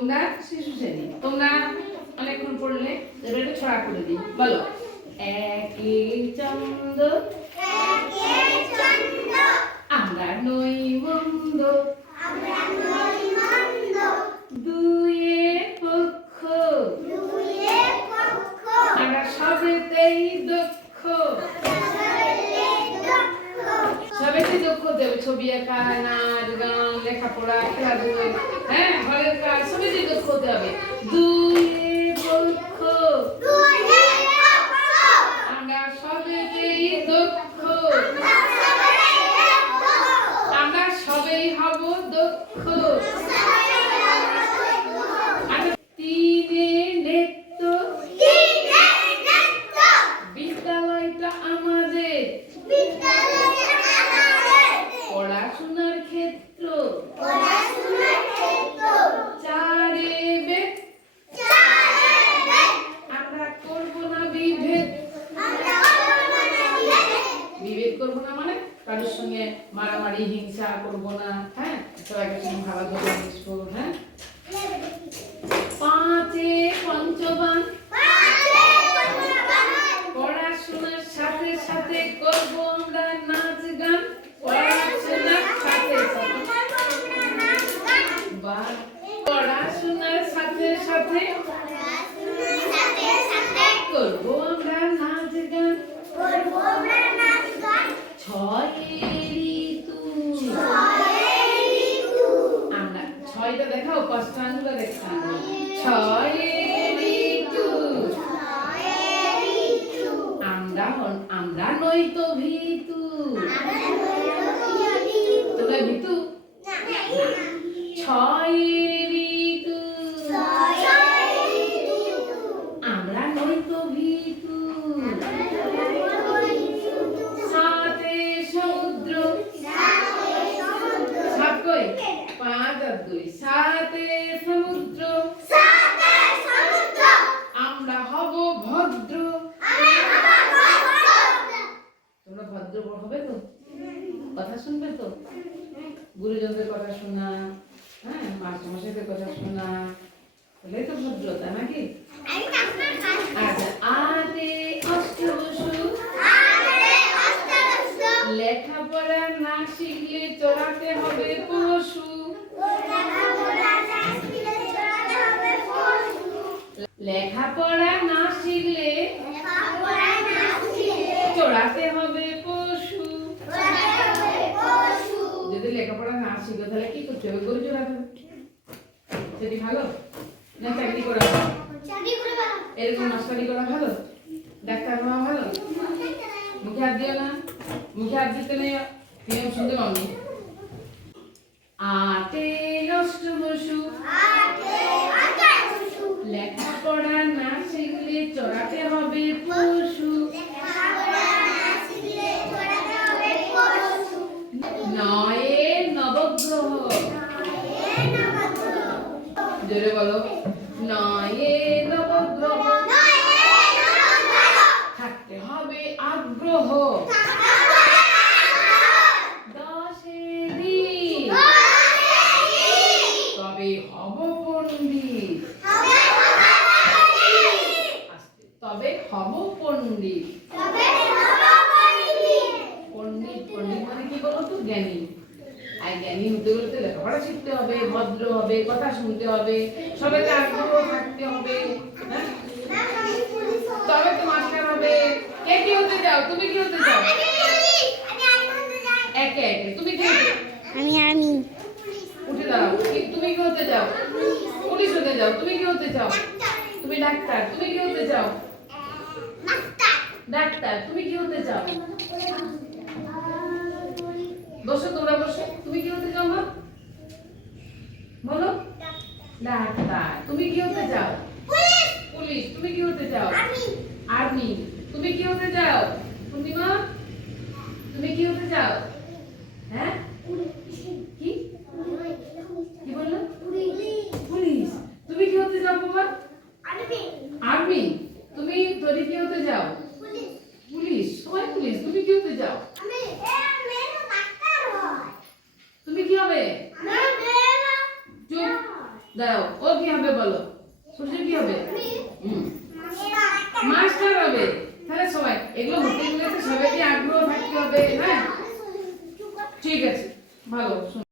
তোমরা শিশু শ্রেণী, তোমরা অনেকক্ষণ পড়লে, এবার একটু ছড়া করে দিই। বলো, একে চন্দ আমরা নই মন্দ, দুয়ে পক্ষ আমরা সবেতেই দক্ষ। সবেতে দক্ষ দেবে, ছবি আঁকা, নাচ গান, লেখাপড়া, খেলাধুলো, হ্যাঁ ঘরের কাজ সবেতেই দক্ষ হতে হবে। দুয়ে পক্ষ আমরা সবেতেই দক্ষ, আমরা সবেই হব দক্ষ। তিনে নেত্র বিদ্যালয়টা আমাদের পড়াশোনার ক্ষেত্র। চারে বেদ আমরা করব না বিভেদ, বিভেদ করব না মানে কারোর সঙ্গে মারামারি হিংসা করব না, হ্যাঁ সবাইকে সঙ্গে ভালোভাবে মিশবো। হ্যাঁ, পাঁচে পঞ্চবান পড়াশোনার সাথে সাথে করব আমরা নাচ গান, পড়াশোনার সাথে সাথে পড়াশোনার সাথে সাথে করব আমরা নাচ গান। ছয়ে ঋতু আমরা, ছয়টা দেখাও, পাঁচটা আঙুলে দেখাও। ছয়ে ঋতু আমরা নই তো ভীতু, তোমরা ভীতু? ছয়ে ঋতু আমরা নই তো ভীতু। সাতে সমুদ্র, সাত কই? পাঁচ আর দুই, সাতে সমুদ্র আমরা হব ভদ্র। তোমরা ভদ্র হবে তো? কথা শুনবে তো? গুরুজনদের কথা শোনা, হ্যাঁ মাস্টারমশাইদের কথা শোনা, তাহলে তো ভদ্রতা নাকি? আচ্ছা, আতে অষ্টবসু লেখাপড়া না শিখলে চড়াতে হবে পশু। লেখাপড়া না শিখলে চড়াতে হবে পশু। যদি লেখাপড়া না শিখো তাহলে কি করতে হবে? গরু চড়াতে হবে। সেটি ভালো না চাকরি করা ভালো? এরকম মাস্টারি করা ভালো? ডাক্তার হওয়া ভালো? মুখে হাত দিও না, মুখে হাত দিতে নেই, নিয়ম শুনতে পাবি। আতে অষ্টবসু লেখাপড়া না শিখলে চড়াতে হবে পশু। নয়ে নবগ্রহ, জোরে বলো, নয়ে নবগ্রহ থাকতে হবে আগ্রহ। দশে দিন তবে হব পণ্ডিত, তবে হব পণ্ডিত। পণ্ডিত পণ্ডিত মানে কি বলো তো? জ্ঞানী। আর জ্ঞানী হতে গেলে তো লেখাপড়া শিখতে হবে, ভদ্র হবে, কথা শুনতে হবে, সবাইকে আগ্রহ থাকতে হবে, তবে তো মাস্টার হবে। কে কি হতে চাও? তুমি কি হতে চাও? একে একে তুমি কি হতে? আমি উঠে দাঁড়াও। তুমি কি হতে চাও? পুলিশ হতে চাও। তুমি কি হতে চাও? তুমি ডাক্তার। তুমি কি হতে চাও? ডাক্তার। তুমি কি হতে চাও? বসো, তোমরা বসো। তুমি কি হতে চাও মা? বলো। ডাক্তার। তুমি কি হতে চাও? পুলিশ। তুমি কি হতে চাও? আর্মি। তুমি কি হতে চাও? পূর্ণিমা, তুমি কি হতে চাও? হ্যাঁ, কি কি বললো? পুলিশ। তুমি কি হতে চাও বাবা? আর্মি। তুমি তোরে কি হতে চাও? পুলিশ। সবাই পুলিশ। তুমি কি হতে চাও? তুমি কি হবে? চুপ, দাও, ও কি হবে বলো? সূর্য কি হবে? মাস্টার হবে। তাহলে সবাই এগুলো হতে গেলে তো সবাইকে আগ্রহ থাকতে হবে, হ্যাঁ? ঠিক আছে, ভালো।